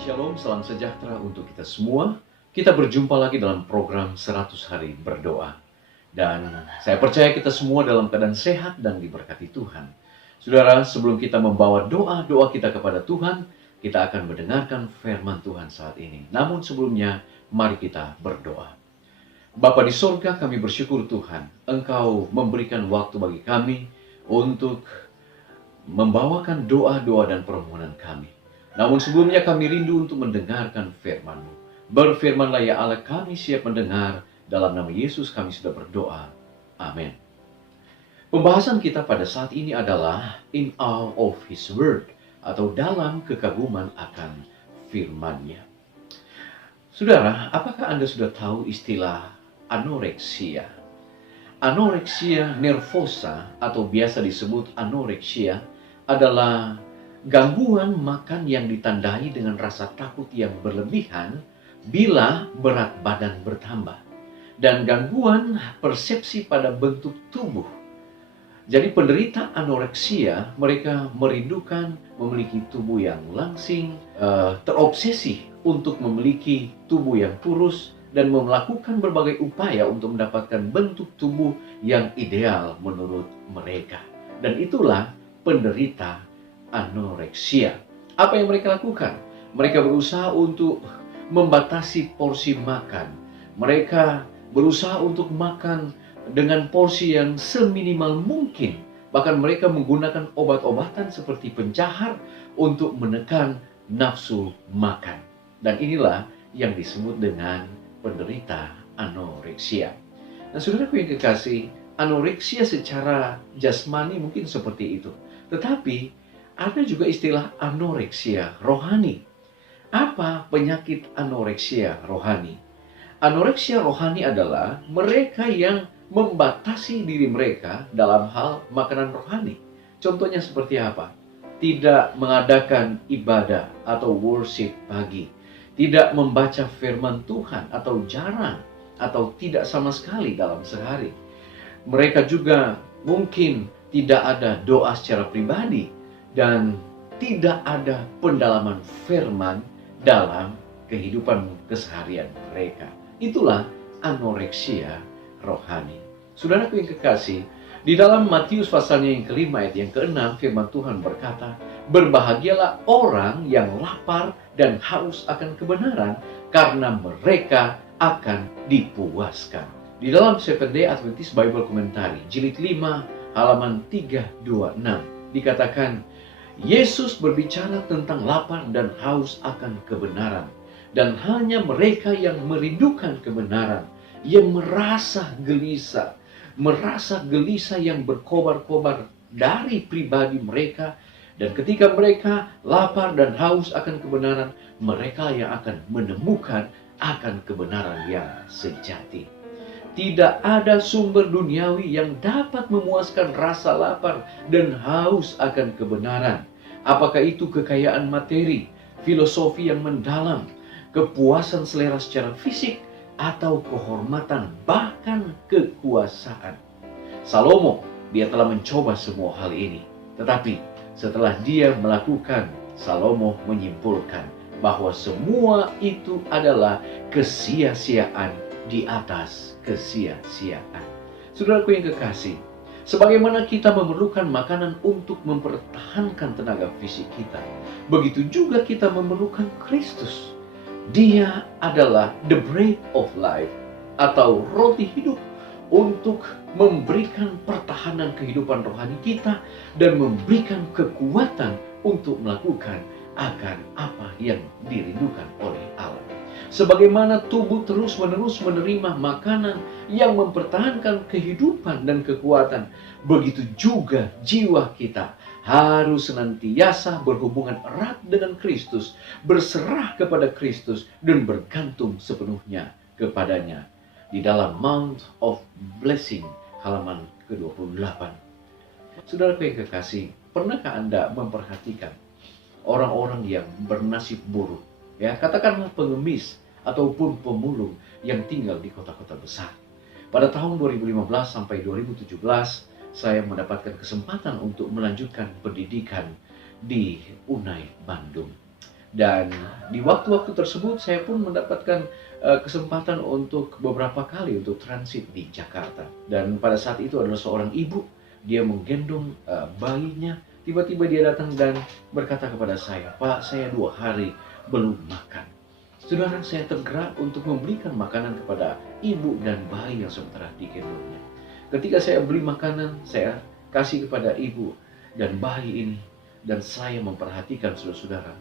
Shalom, salam sejahtera untuk kita semua. Kita berjumpa lagi dalam program 100 Hari Berdoa. Dan saya percaya kita semua dalam keadaan sehat dan diberkati Tuhan. Saudara, sebelum kita membawa doa-doa kita kepada Tuhan, kita akan mendengarkan firman Tuhan saat ini. Namun sebelumnya, mari kita berdoa. Bapa di sorga, kami bersyukur Tuhan, Engkau memberikan waktu bagi kami untuk membawakan doa-doa dan permohonan kami. Namun sebelumnya kami rindu untuk mendengarkan firman-Mu. Berfirmanlah ya Allah, kami siap mendengar. Dalam nama Yesus kami sudah berdoa. Amin. Pembahasan kita pada saat ini adalah in awe of His word, atau dalam kekaguman akan firman-Nya. Saudara, apakah Anda sudah tahu istilah anoreksia? Anoreksia nervosa atau biasa disebut anoreksia adalah gangguan makan yang ditandai dengan rasa takut yang berlebihan bila berat badan bertambah, dan gangguan persepsi pada bentuk tubuh. Jadi penderita anoreksia, mereka merindukan memiliki tubuh yang langsing, terobsesi untuk memiliki tubuh yang kurus, dan melakukan berbagai upaya untuk mendapatkan bentuk tubuh yang ideal menurut mereka. Dan itulah penderita anoreksia. Apa yang mereka lakukan? Mereka berusaha untuk membatasi porsi makan. Mereka berusaha untuk makan dengan porsi yang seminimal mungkin. Bahkan mereka menggunakan obat-obatan seperti pencahar untuk menekan nafsu makan. Dan inilah yang disebut dengan penderita anoreksia. Nah, saudaraku yang kekasih, anoreksia secara jasmani mungkin seperti itu. Tetapi ada juga istilah anoreksia rohani. Apa penyakit anoreksia rohani? Anoreksia rohani adalah mereka yang membatasi diri mereka dalam hal makanan rohani. Contohnya seperti apa? Tidak mengadakan ibadah atau worship pagi. Tidak membaca firman Tuhan atau jarang atau tidak sama sekali dalam sehari. Mereka juga mungkin tidak ada doa secara pribadi dan tidak ada pendalaman firman dalam kehidupan keseharian mereka. Itulah anoreksia rohani. Saudaraku yang kekasih, di dalam Matius pasalnya yang kelima ayat yang keenam, firman Tuhan berkata, "Berbahagialah orang yang lapar dan haus akan kebenaran, karena mereka akan dipuaskan." Di dalam Seventh Day Adventist Bible Commentary, jilid 5, halaman 326, dikatakan, Yesus berbicara tentang lapar dan haus akan kebenaran. Dan hanya mereka yang merindukan kebenaran, yang merasa gelisah yang berkobar-kobar dari pribadi mereka. Dan ketika mereka lapar dan haus akan kebenaran, mereka yang akan menemukan akan kebenaran yang sejati. Tidak ada sumber duniawi yang dapat memuaskan rasa lapar dan haus akan kebenaran. Apakah itu kekayaan materi, filosofi yang mendalam, kepuasan selera secara fisik, atau kehormatan, bahkan kekuasaan. Salomo, dia telah mencoba semua hal ini. Tetapi setelah dia melakukan, Salomo menyimpulkan bahwa semua itu adalah kesia-siaan di atas kesia-siaan. Saudaraku yang kekasih, sebagaimana kita memerlukan makanan untuk mempertahankan tenaga fisik kita, begitu juga kita memerlukan Kristus. Dia adalah the bread of life, atau roti hidup, untuk memberikan pertahanan kehidupan rohani kita dan memberikan kekuatan untuk melakukan akan apa yang dirindukan oleh Allah. Sebagaimana tubuh terus-menerus menerima makanan yang mempertahankan kehidupan dan kekuatan, begitu juga jiwa kita harus senantiasa berhubungan erat dengan Kristus, berserah kepada Kristus, dan bergantung sepenuhnya kepadanya. Di dalam Mount of Blessing, halaman ke-28. Saudaraku yang kekasih, pernahkah Anda memperhatikan orang-orang yang bernasib buruk? Ya, katakanlah pengemis ataupun pemulung yang tinggal di kota-kota besar. Pada tahun 2015 sampai 2017, saya mendapatkan kesempatan untuk melanjutkan pendidikan di UNAI Bandung. Dan di waktu-waktu tersebut saya pun mendapatkan kesempatan untuk beberapa kali untuk transit di Jakarta. Dan pada saat itu adalah seorang ibu, dia menggendong bayinya. Tiba-tiba dia datang dan berkata kepada saya, "Pak, saya 2 hari belum makan." Saudara, saya tergerak untuk memberikan makanan kepada ibu dan bayi yang sementara digendongnya. Ketika saya beli makanan, saya kasih kepada ibu dan bayi ini. Dan saya memperhatikan saudara-saudara,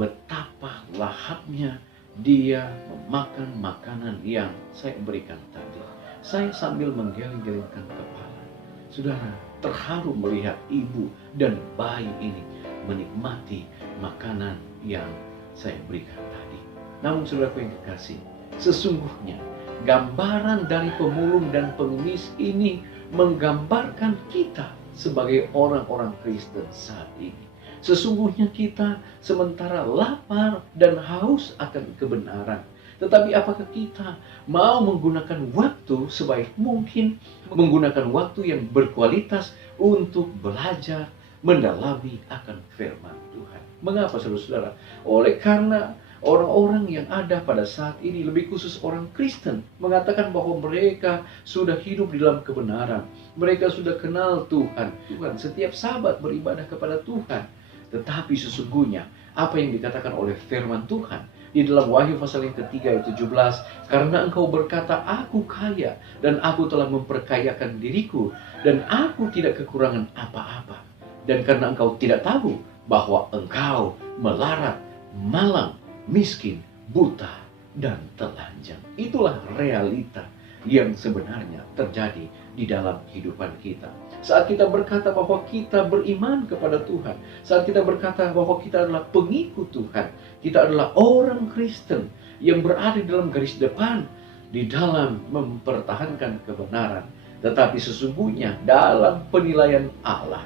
betapa lahapnya dia memakan makanan yang saya berikan tadi. Saya sambil menggeleng-gelengkan kepala. Saudara, terharu melihat ibu dan bayi ini menikmati makanan yang saya berikan tadi. Namun saudaraku yang kekasih, sesungguhnya gambaran dari pemulung dan pengemis ini menggambarkan kita sebagai orang-orang Kristen saat ini. Sesungguhnya kita sementara lapar dan haus akan kebenaran. Tetapi apakah kita mau menggunakan waktu sebaik mungkin, menggunakan waktu yang berkualitas untuk belajar, mendalami akan firman Tuhan? Mengapa saudara-saudara? Oleh karena orang-orang yang ada pada saat ini, lebih khusus orang Kristen, mengatakan bahwa mereka sudah hidup di dalam kebenaran. Mereka sudah kenal Tuhan. Setiap sahabat beribadah kepada Tuhan. Tetapi sesungguhnya apa yang dikatakan oleh firman Tuhan di dalam Wahyu pasal yang ketiga ayat 17, karena engkau berkata, aku kaya dan aku telah memperkayakan diriku dan aku tidak kekurangan apa-apa. Dan karena engkau tidak tahu bahwa engkau melarat, malang, miskin, buta, dan telanjang. Itulah realita yang sebenarnya terjadi di dalam kehidupan kita. Saat kita berkata bahwa kita beriman kepada Tuhan, saat kita berkata bahwa kita adalah pengikut Tuhan, kita adalah orang Kristen yang berada di dalam garis depan di dalam mempertahankan kebenaran. Tetapi sesungguhnya dalam penilaian Allah,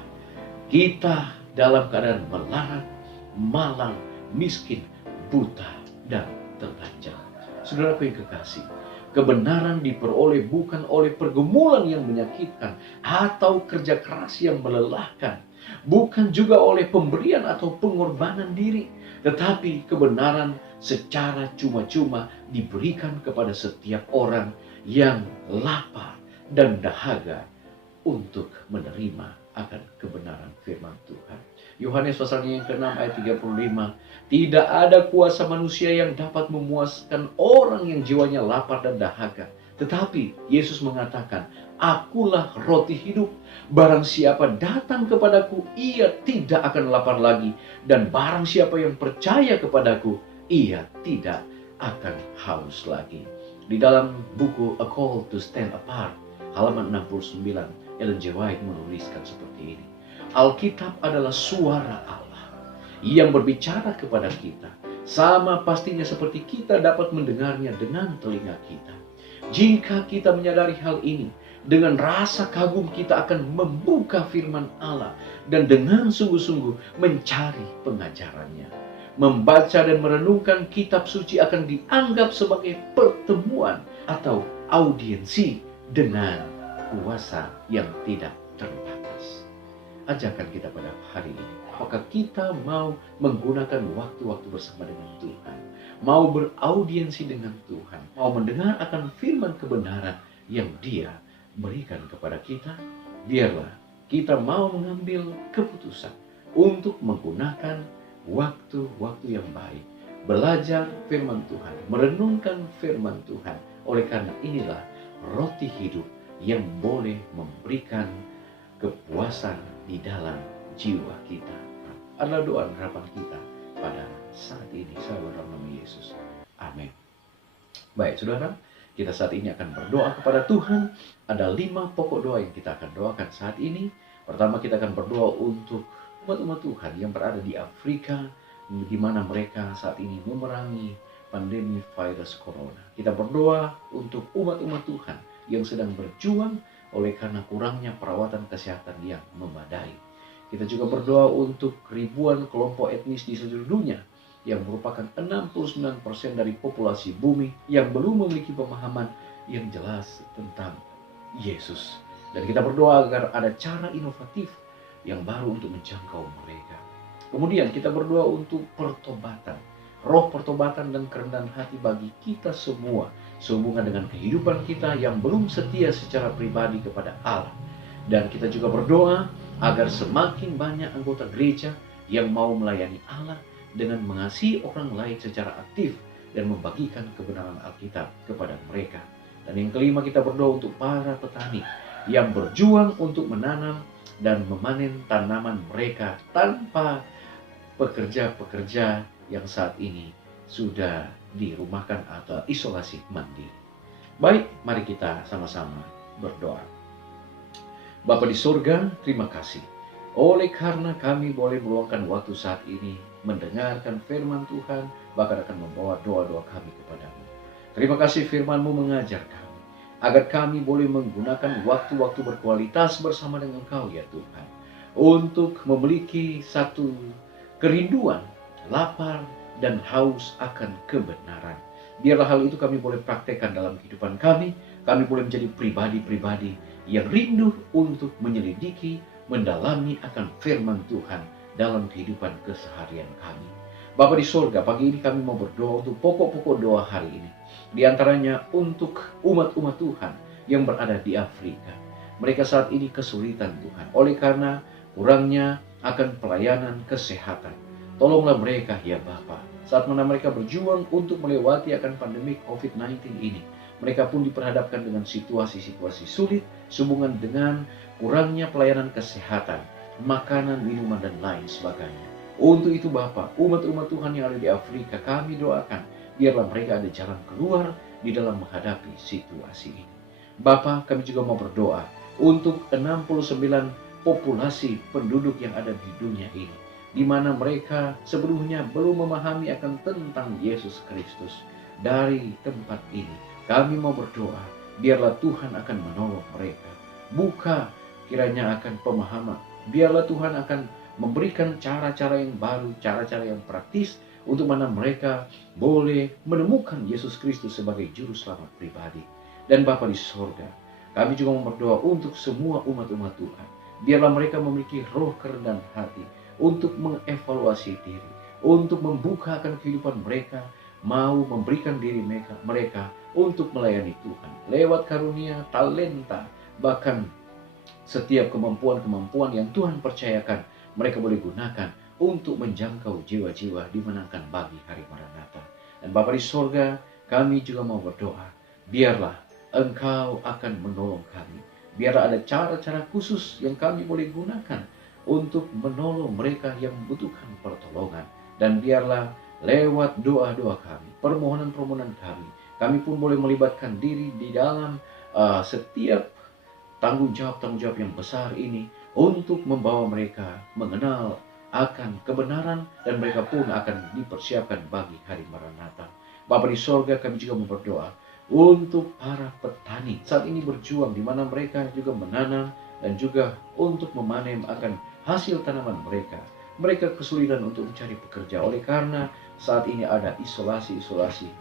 kita dalam keadaan melarat, malang, miskin, buta, dan telanjang. Saudaraku yang kekasih, kebenaran diperoleh bukan oleh pergumulan yang menyakitkan atau kerja keras yang melelahkan. Bukan juga oleh pemberian atau pengorbanan diri. Tetapi kebenaran secara cuma-cuma diberikan kepada setiap orang yang lapar dan dahaga untuk menerima akan kebenaran firman Tuhan. Yohanes pasalnya yang ke-6 ayat 35. Tidak ada kuasa manusia yang dapat memuaskan orang yang jiwanya lapar dan dahaga. Tetapi Yesus mengatakan, akulah roti hidup. Barang siapa datang kepadaku, ia tidak akan lapar lagi. Dan barang siapa yang percaya kepadaku, ia tidak akan haus lagi. Di dalam buku A Call to Stand Apart, halaman 69, Ellen G. White menuliskan seperti ini. Alkitab adalah suara Allah yang berbicara kepada kita. Sama pastinya seperti kita dapat mendengarnya dengan telinga kita. Jika kita menyadari hal ini, dengan rasa kagum kita akan membuka firman Allah dan dengan sungguh-sungguh mencari pengajarannya. Membaca dan merenungkan kitab suci akan dianggap sebagai pertemuan atau audiensi dengan kuasa yang tidak terbatas. Ajakan kita pada hari ini, apakah kita mau menggunakan waktu-waktu bersama dengan Tuhan, mau beraudiensi dengan Tuhan, mau mendengar akan firman kebenaran yang Dia berikan kepada kita? Biarlah kita mau mengambil keputusan untuk menggunakan waktu-waktu yang baik, belajar firman Tuhan, merenungkan firman Tuhan. Oleh karena inilah roti hidup yang boleh memberikan kepuasan di dalam jiwa kita. Adalah doa dan harapan kita pada saat ini. Saya berdoa nama Yesus. Amin. Baik, saudara, kita saat ini akan berdoa kepada Tuhan. Ada 5 pokok doa yang kita akan doakan saat ini. Pertama, kita akan berdoa untuk umat-umat Tuhan yang berada di Afrika, di mana mereka saat ini memerangi pandemi virus corona. Kita berdoa untuk umat-umat Tuhan yang sedang berjuang oleh karena kurangnya perawatan kesehatan yang memadai. Kita juga berdoa untuk ribuan kelompok etnis di seluruh dunia yang merupakan 69% dari populasi bumi yang belum memiliki pemahaman yang jelas tentang Yesus. Dan kita berdoa agar ada cara inovatif yang baru untuk menjangkau mereka. Kemudian kita berdoa untuk pertobatan. Roh pertobatan dan kerendahan hati bagi kita semua sehubungan dengan kehidupan kita yang belum setia secara pribadi kepada Allah. Dan kita juga berdoa agar semakin banyak anggota gereja yang mau melayani Allah dengan mengasihi orang lain secara aktif dan membagikan kebenaran Alkitab kepada mereka. Dan yang kelima, kita berdoa untuk para petani yang berjuang untuk menanam dan memanen tanaman mereka tanpa pekerja-pekerja yang saat ini sudah dirumahkan atau isolasi mandiri. Baik, mari kita sama-sama berdoa. Bapa di surga, terima kasih. Oleh karena kami boleh meluangkan waktu saat ini mendengarkan firman Tuhan, bahkan akan membawa doa-doa kami kepadamu. Terima kasih firman-Mu mengajar kami, agar kami boleh menggunakan waktu-waktu berkualitas bersama dengan Engkau ya Tuhan, untuk memiliki satu kerinduan, lapar, dan haus akan kebenaran. Biarlah hal itu kami boleh praktekkan dalam kehidupan kami boleh menjadi pribadi-pribadi yang rindu untuk menyelidiki, mendalami akan firman Tuhan dalam kehidupan keseharian kami. Bapa di surga, pagi ini kami mau berdoa untuk pokok-pokok doa hari ini. Di antaranya untuk umat-umat Tuhan yang berada di Afrika. Mereka saat ini kesulitan Tuhan, oleh karena kurangnya akan pelayanan kesehatan. Tolonglah mereka ya Bapa, saat mana mereka berjuang untuk melewati akan pandemi COVID-19 ini. Mereka pun diperhadapkan dengan situasi-situasi sulit sehubungan dengan kurangnya pelayanan kesehatan, makanan, minuman, dan lain sebagainya. Untuk itu Bapa, umat-umat Tuhan yang ada di Afrika, kami doakan, biarlah mereka ada jalan keluar di dalam menghadapi situasi ini. Bapa, kami juga mau berdoa untuk 69 populasi penduduk yang ada di dunia ini, di mana mereka sebelumnya belum memahami akan tentang Yesus Kristus. Dari tempat ini kami mau berdoa, biarlah Tuhan akan menolong mereka. Buka kiranya akan pemahaman. Biarlah Tuhan akan memberikan cara-cara yang baru, cara-cara yang praktis, untuk mana mereka boleh menemukan Yesus Kristus sebagai juru selamat pribadi. Dan Bapa di sorga, kami juga mau berdoa untuk semua umat-umat Tuhan. Biarlah mereka memiliki roh kerendahan hati untuk mengevaluasi diri, untuk membukakan kehidupan mereka, mau memberikan diri mereka untuk melayani Tuhan lewat karunia, talenta, bahkan setiap kemampuan-kemampuan yang Tuhan percayakan mereka boleh gunakan untuk menjangkau jiwa-jiwa dimenangkan bagi hari Maranatha. Dan Bapa di sorga, kami juga mau berdoa, biarlah Engkau akan menolong kami. Biarlah ada cara-cara khusus yang kami boleh gunakan untuk menolong mereka yang membutuhkan pertolongan. Dan biarlah lewat doa-doa kami, permohonan-permohonan kami pun boleh melibatkan diri di dalam setiap tanggung jawab yang besar ini untuk membawa mereka mengenal akan kebenaran dan mereka pun akan dipersiapkan bagi hari Maranatha. Bapa di sorga, kami juga berdoa untuk para petani saat ini berjuang di mana mereka juga menanam dan juga untuk memanen akan hasil tanaman mereka. Mereka kesulitan untuk mencari pekerja oleh karena saat ini ada isolasi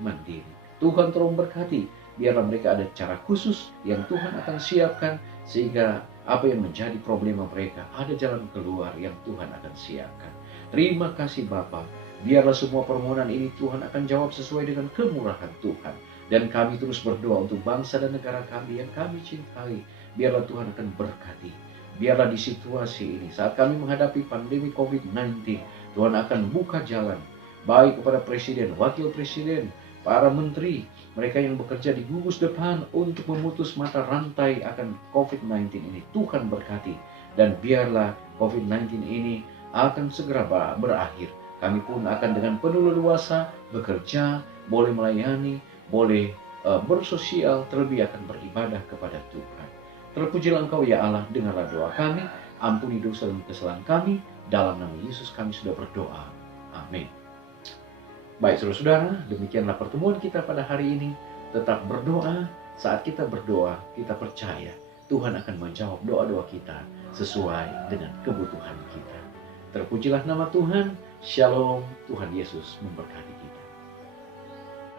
mandiri. Tuhan tolong berkati, biarlah mereka ada cara khusus yang Tuhan akan siapkan sehingga apa yang menjadi problema mereka ada jalan keluar yang Tuhan akan siapkan. Terima kasih Bapa, biarlah semua permohonan ini Tuhan akan jawab sesuai dengan kemurahan Tuhan. Dan kami terus berdoa untuk bangsa dan negara kami yang kami cintai, biarlah Tuhan akan berkati. Biarlah di situasi ini saat kami menghadapi pandemi COVID-19, Tuhan akan buka jalan baik kepada presiden, wakil presiden, para menteri, mereka yang bekerja di gugus depan untuk memutus mata rantai akan COVID-19 ini. Tuhan berkati, dan biarlah COVID-19 ini akan segera berakhir. Kami pun akan dengan penuh leluasa bekerja, boleh melayani, boleh bersosial, terlebih akan beribadah kepada Tuhan. Terpujilah Engkau ya Allah, dengarlah doa kami, ampuni dosa dan kesalahan kami, dalam nama Yesus kami sudah berdoa. Amin. Baik saudara-saudara, demikianlah pertemuan kita pada hari ini. Tetap berdoa, saat kita berdoa, kita percaya Tuhan akan menjawab doa-doa kita sesuai dengan kebutuhan kita. Terpujilah nama Tuhan, Shalom, Tuhan Yesus memberkati.